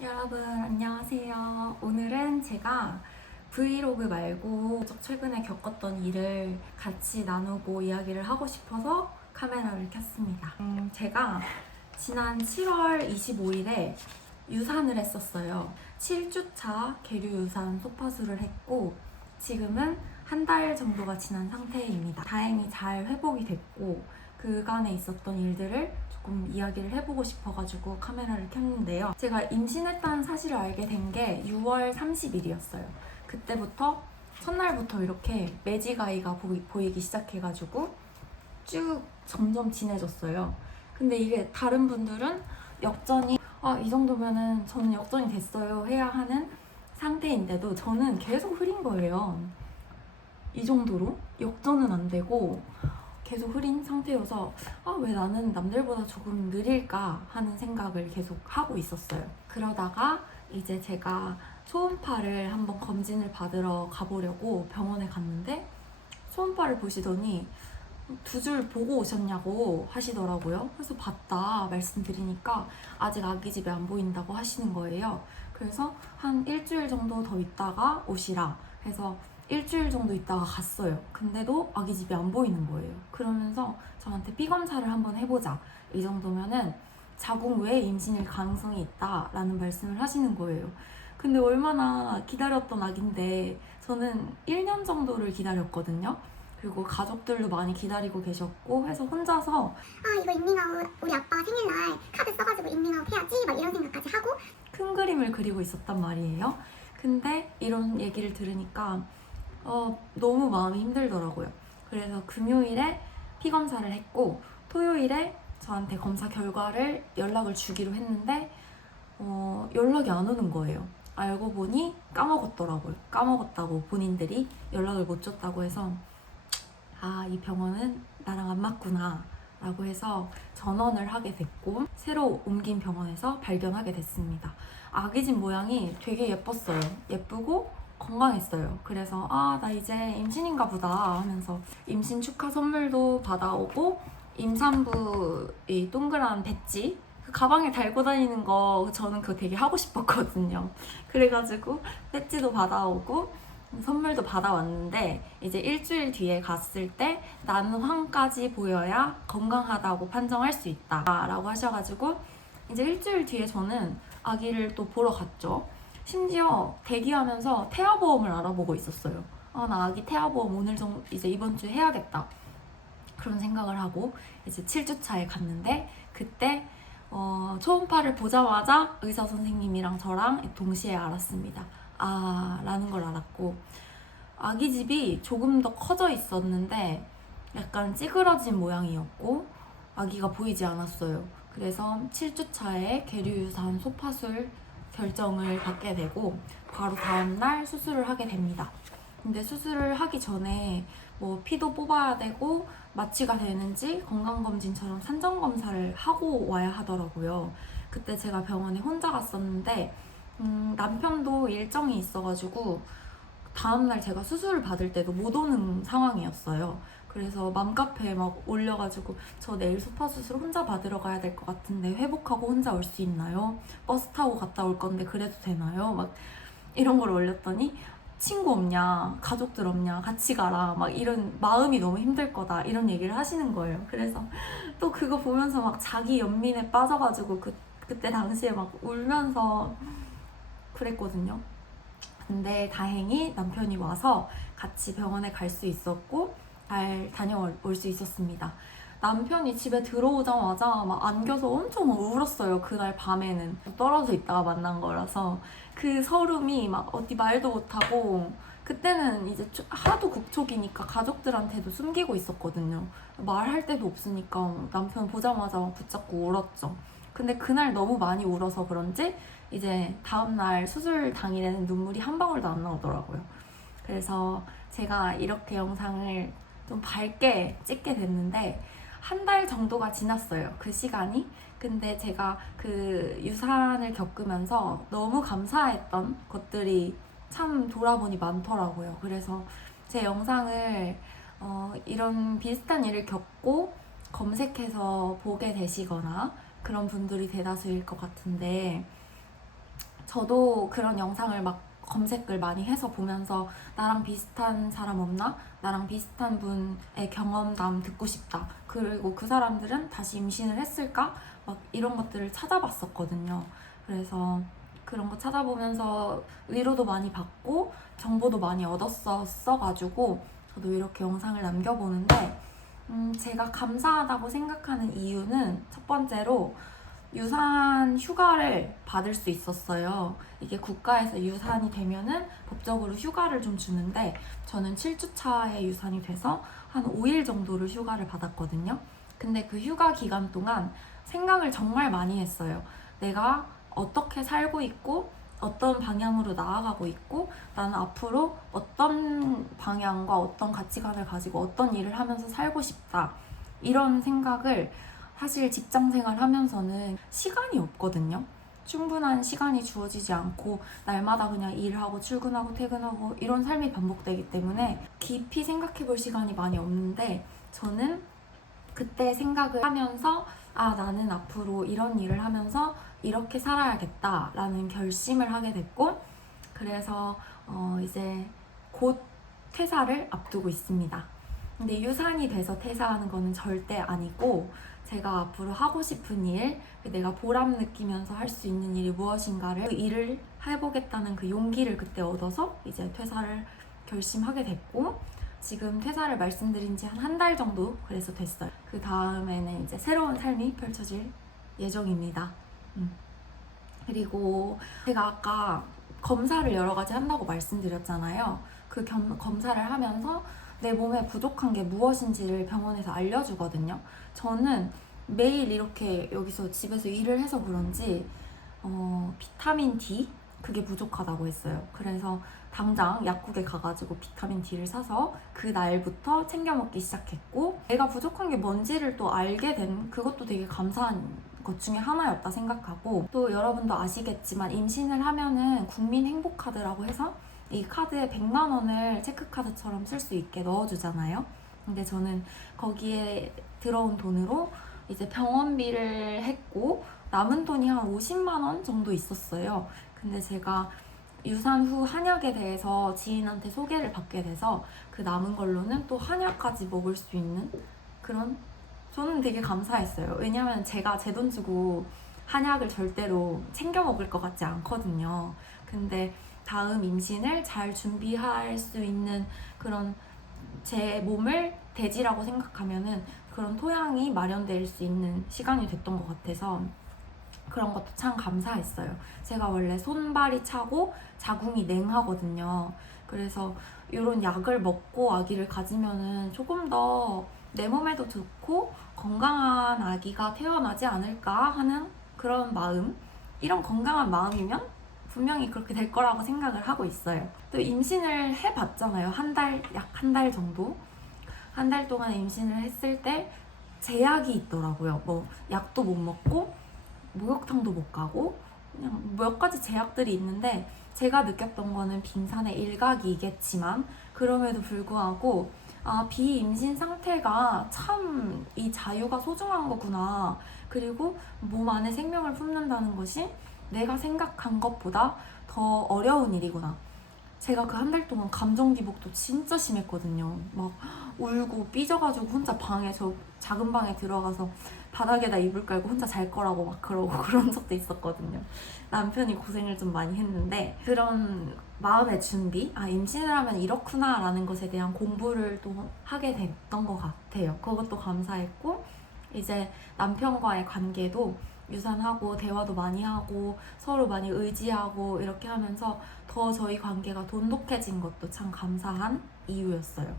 여러분 안녕하세요. 오늘은 제가 브이로그 말고 최근에 겪었던 일을 같이 나누고 이야기를 하고 싶어서 카메라를 켰습니다. 제가 지난 7월 25일에 유산을 했었어요. 7주차 계류 유산 소파수를 했고 지금은 한 달 정도가 지난 상태입니다. 다행히 잘 회복이 됐고 그간에 있었던 일들을 조금 이야기를 해보고 싶어가지고 카메라를 켰는데요. 제가 임신했다는 사실을 알게 된 게 6월 30일이었어요. 그때부터 첫날부터 이렇게 매지가이가 보이기 시작해가지고 쭉 점점 진해졌어요. 근데 이게 다른 분들은 역전이 이 정도면은 저는 역전이 됐어요 해야 하는 상태인데도 저는 계속 흐린 거예요. 이 정도로 역전은 안 되고 계속 흐린 상태여서 왜 나는 남들보다 조금 느릴까 하는 생각을 계속 하고 있었어요. 그러다가 이제 제가 초음파를 한번 검진을 받으러 가보려고 병원에 갔는데 초음파를 보시더니 2줄 보고 오셨냐고 하시더라고요. 그래서 봤다 말씀드리니까 아직 아기 집에 안 보인다고 하시는 거예요. 그래서 한 일주일 정도 더 있다가 오시라 해서 일주일 정도 있다가 갔어요. 근데도 아기 집이 안 보이는 거예요. 그러면서 저한테 피 검사를 한번 해보자. 이 정도면은 자궁 외 임신일 가능성이 있다라는 말씀을 하시는 거예요. 근데 얼마나 기다렸던 아기인데 저는 1년 정도를 기다렸거든요. 그리고 가족들도 많이 기다리고 계셨고 해서 혼자서 이거 인밍아웃 우리 아빠 생일날 카드 써가지고 인밍아웃 해야지 막 이런 생각까지 하고 큰 그림을 그리고 있었단 말이에요. 근데 이런 얘기를 들으니까 너무 마음이 힘들더라고요. 그래서 금요일에 피 검사를 했고 토요일에 저한테 검사 결과를 연락을 주기로 했는데 연락이 안 오는 거예요. 알고 보니 까먹었더라고요. 까먹었다고 본인들이 연락을 못 줬다고 해서 이 병원은 나랑 안 맞구나 라고 해서 전원을 하게 됐고 새로 옮긴 병원에서 발견하게 됐습니다. 아기 집 모양이 되게 예뻤어요. 예쁘고 건강했어요. 그래서 나 이제 임신인가 보다 하면서 임신 축하 선물도 받아오고 임산부 이 동그란 배지 그 가방에 달고 다니는 거 저는 그거 되게 하고 싶었거든요. 그래가지고 배지도 받아오고 선물도 받아왔는데 이제 일주일 뒤에 갔을 때 나는 황까지 보여야 건강하다고 판정할 수 있다 라고 하셔가지고 이제 일주일 뒤에 저는 아기를 또 보러 갔죠. 심지어 대기하면서 태아보험을 알아보고 있었어요. 나 아기 태아보험 오늘 정도 이제 이번 주에 해야겠다 그런 생각을 하고 이제 7주차에 갔는데 그때 초음파를 보자마자 의사 선생님이랑 저랑 동시에 알았습니다. 라는 걸 알았고 아기 집이 조금 더 커져 있었는데 약간 찌그러진 모양이었고 아기가 보이지 않았어요. 그래서 7주차에 계류유산 소파술 결정을 받게 되고 바로 다음날 수술을 하게 됩니다. 근데 수술을 하기 전에 뭐 피도 뽑아야 되고 마취가 되는지 건강검진처럼 산정검사를 하고 와야 하더라고요. 그때 제가 병원에 혼자 갔었는데 남편도 일정이 있어가지고 다음날 제가 수술을 받을 때도 못 오는 상황이었어요. 그래서 맘카페에 막 올려가지고 저 내일 소파 수술 혼자 받으러 가야 될 것 같은데 회복하고 혼자 올 수 있나요? 버스 타고 갔다 올 건데 그래도 되나요? 막 이런 걸 올렸더니 친구 없냐, 가족들 없냐, 같이 가라, 막 이런 마음이 너무 힘들 거다 이런 얘기를 하시는 거예요. 그래서 또 그거 보면서 막 자기 연민에 빠져가지고 그때 당시에 막 울면서 그랬거든요. 근데 다행히 남편이 와서 같이 병원에 갈 수 있었고 잘 다녀올 수 있었습니다. 남편이 집에 들어오자마자 막 안겨서 엄청 울었어요. 그날 밤에는 떨어져 있다가 만난 거라서 그 서름이 막 어디 말도 못하고 그때는 이제 하도 국촉이니까 가족들한테도 숨기고 있었거든요. 말할 데도 없으니까 남편 보자마자 붙잡고 울었죠. 근데 그날 너무 많이 울어서 그런지 이제 다음날 수술 당일에는 눈물이 한 방울도 안 나오더라고요. 그래서 제가 이렇게 영상을 좀 밝게 찍게 됐는데 한 달 정도가 지났어요. 그 시간이. 근데 제가 그 유산을 겪으면서 너무 감사했던 것들이 참 돌아보니 많더라고요. 그래서 제 영상을 이런 비슷한 일을 겪고 검색해서 보게 되시거나 그런 분들이 대다수일 것 같은데 저도 그런 영상을 막 검색을 많이 해서 보면서 나랑 비슷한 사람 없나? 나랑 비슷한 분의 경험담 듣고 싶다. 그리고 그 사람들은 다시 임신을 했을까? 막 이런 것들을 찾아봤었거든요. 그래서 그런 거 찾아보면서 위로도 많이 받고 정보도 많이 얻었었어가지고 저도 이렇게 영상을 남겨보는데 제가 감사하다고 생각하는 이유는 첫 번째로 유산 휴가를 받을 수 있었어요. 이게 국가에서 유산이 되면은 법적으로 휴가를 좀 주는데 저는 7주차에 유산이 돼서 한 5일 정도를 휴가를 받았거든요. 근데 그 휴가 기간 동안 생각을 정말 많이 했어요. 내가 어떻게 살고 있고 어떤 방향으로 나아가고 있고 나는 앞으로 어떤 방향과 어떤 가치관을 가지고 어떤 일을 하면서 살고 싶다. 이런 생각을 사실 직장 생활 하면서는 시간이 없거든요. 충분한 시간이 주어지지 않고 날마다 그냥 일하고 출근하고 퇴근하고 이런 삶이 반복되기 때문에 깊이 생각해 볼 시간이 많이 없는데 저는 그때 생각을 하면서 나는 앞으로 이런 일을 하면서 이렇게 살아야겠다라는 결심을 하게 됐고 그래서 이제 곧 퇴사를 앞두고 있습니다. 근데 유산이 돼서 퇴사하는 거는 절대 아니고 제가 앞으로 하고 싶은 일, 내가 보람 느끼면서 할 수 있는 일이 무엇인가를 그 일을 해보겠다는 그 용기를 그때 얻어서 이제 퇴사를 결심하게 됐고 지금 퇴사를 말씀드린 지 한 달 정도 그래서 됐어요. 그 다음에는 이제 새로운 삶이 펼쳐질 예정입니다. 그리고 제가 아까 검사를 여러 가지 한다고 말씀드렸잖아요. 그 검사를 하면서 내 몸에 부족한 게 무엇인지를 병원에서 알려주거든요. 저는 매일 이렇게 여기서 집에서 일을 해서 그런지 비타민 D 그게 부족하다고 했어요. 그래서 당장 약국에 가가지고 비타민 D를 사서 그 날부터 챙겨 먹기 시작했고 내가 부족한 게 뭔지를 또 알게 된 그것도 되게 감사한 것 중에 하나였다 생각하고 또 여러분도 아시겠지만 임신을 하면은 국민 행복카드라고 해서 이 카드에 100만 원을 체크카드처럼 쓸 수 있게 넣어주잖아요. 근데 저는 거기에 들어온 돈으로 이제 병원비를 했고 남은 돈이 한 50만 원 정도 있었어요. 근데 제가 유산 후 한약에 대해서 지인한테 소개를 받게 돼서 그 남은 걸로는 또 한약까지 먹을 수 있는 그런 저는 되게 감사했어요. 왜냐면 제가 제 돈 주고 한약을 절대로 챙겨 먹을 것 같지 않거든요. 근데 다음 임신을 잘 준비할 수 있는 그런 제 몸을 대지라고 생각하면은 그런 토양이 마련될 수 있는 시간이 됐던 것 같아서 그런 것도 참 감사했어요. 제가 원래 손발이 차고 자궁이 냉하거든요. 그래서 이런 약을 먹고 아기를 가지면은 조금 더 내 몸에도 좋고 건강한 아기가 태어나지 않을까 하는 그런 마음. 이런 건강한 마음이면 분명히 그렇게 될 거라고 생각을 하고 있어요. 또 임신을 해봤잖아요. 약 한 달 정도. 한 달 동안 임신을 했을 때 제약이 있더라고요. 뭐 약도 못 먹고 목욕탕도 못 가고 그냥 몇 가지 제약들이 있는데 제가 느꼈던 거는 빙산의 일각이겠지만 그럼에도 불구하고 비임신 상태가 참 이 자유가 소중한 거구나. 그리고 몸 안에 생명을 품는다는 것이 내가 생각한 것보다 더 어려운 일이구나. 제가 그 한 달 동안 감정 기복도 진짜 심했거든요. 막 울고 삐져가지고 혼자 저 작은 방에 들어가서 바닥에다 이불 깔고 혼자 잘 거라고 막 그러고 그런 적도 있었거든요. 남편이 고생을 좀 많이 했는데 그런 마음의 준비, 임신을 하면 이렇구나 라는 것에 대한 공부를 또 하게 됐던 것 같아요. 그것도 감사했고 이제 남편과의 관계도 유산하고 대화도 많이 하고 서로 많이 의지하고 이렇게 하면서 더 저희 관계가 돈독해진 것도 참 감사한 이유였어요.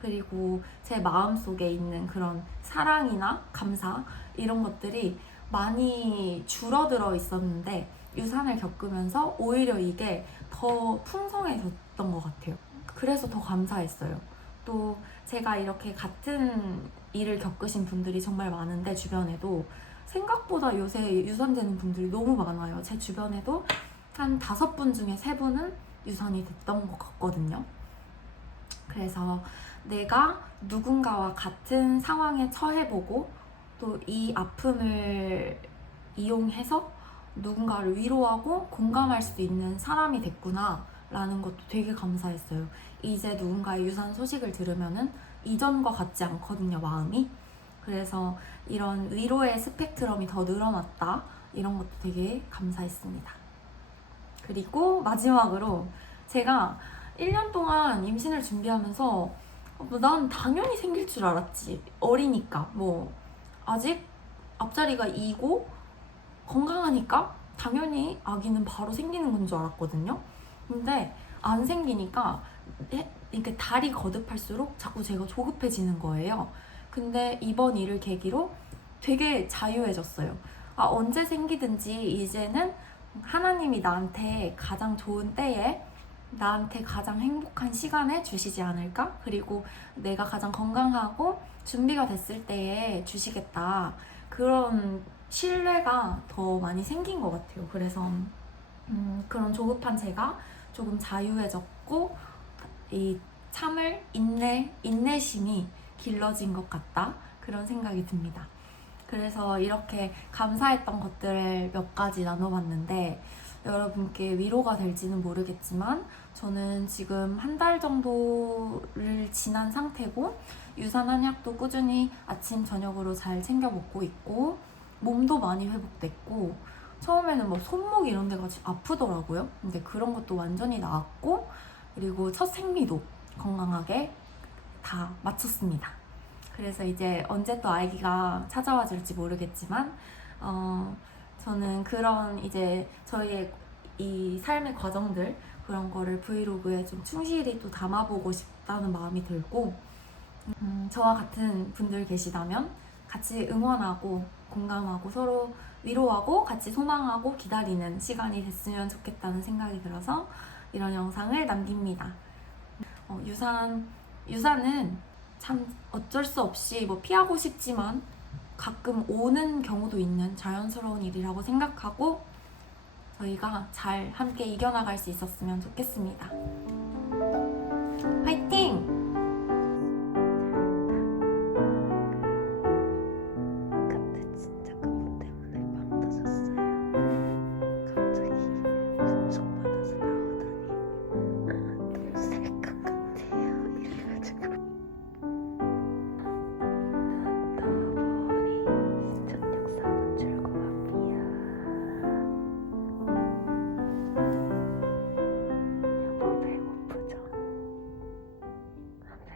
그리고 제 마음속에 있는 그런 사랑이나 감사 이런 것들이 많이 줄어들어 있었는데 유산을 겪으면서 오히려 이게 더 풍성해졌던 것 같아요. 그래서 더 감사했어요. 또 제가 이렇게 같은 일을 겪으신 분들이 정말 많은데 주변에도 생각보다 요새 유산되는 분들이 너무 많아요. 제 주변에도 한 5분 중에 3분은 유산이 됐던 것 같거든요. 그래서 내가 누군가와 같은 상황에 처해보고 또 이 아픔을 이용해서 누군가를 위로하고 공감할 수 있는 사람이 됐구나 라는 것도 되게 감사했어요. 이제 누군가의 유산 소식을 들으면은 이전과 같지 않거든요, 마음이. 그래서 이런 위로의 스펙트럼이 더 늘어났다, 이런 것도 되게 감사했습니다. 그리고 마지막으로 제가 1년 동안 임신을 준비하면서 난 당연히 생길 줄 알았지. 어리니까. 뭐 아직 앞자리가 2고 건강하니까 당연히 아기는 바로 생기는 건 줄 알았거든요. 근데 안 생기니까 이렇게 달이 거듭할수록 자꾸 제가 조급해지는 거예요. 근데 이번 일을 계기로 되게 자유해졌어요. 언제 생기든지 이제는 하나님이 나한테 가장 좋은 때에 나한테 가장 행복한 시간에 주시지 않을까? 그리고 내가 가장 건강하고 준비가 됐을 때에 주시겠다. 그런 신뢰가 더 많이 생긴 것 같아요. 그래서 그런 조급한 제가 조금 자유해졌고 이 참을 인내심이 길러진 것 같다. 그런 생각이 듭니다. 그래서 이렇게 감사했던 것들을 몇 가지 나눠봤는데 여러분께 위로가 될지는 모르겠지만 저는 지금 한 달 정도를 지난 상태고 유산 한약도 꾸준히 아침 저녁으로 잘 챙겨 먹고 있고 몸도 많이 회복됐고 처음에는 뭐 손목 이런 데가 아프더라고요. 근데 그런 것도 완전히 나았고 그리고 첫 생리도 건강하게 다 마쳤습니다. 그래서 이제 언제 또 아기가 찾아와 줄지 모르겠지만 저는 그런 이제 저희의 이 삶의 과정들 그런 거를 브이로그에 좀 충실히 또 담아보고 싶다는 마음이 들고 저와 같은 분들 계시다면 같이 응원하고 공감하고 서로 위로하고 같이 소망하고 기다리는 시간이 됐으면 좋겠다는 생각이 들어서 이런 영상을 남깁니다. 유산은 참 어쩔 수 없이 뭐 피하고 싶지만 가끔 오는 경우도 있는 자연스러운 일이라고 생각하고 저희가 잘 함께 이겨나갈 수 있었으면 좋겠습니다. 화이팅!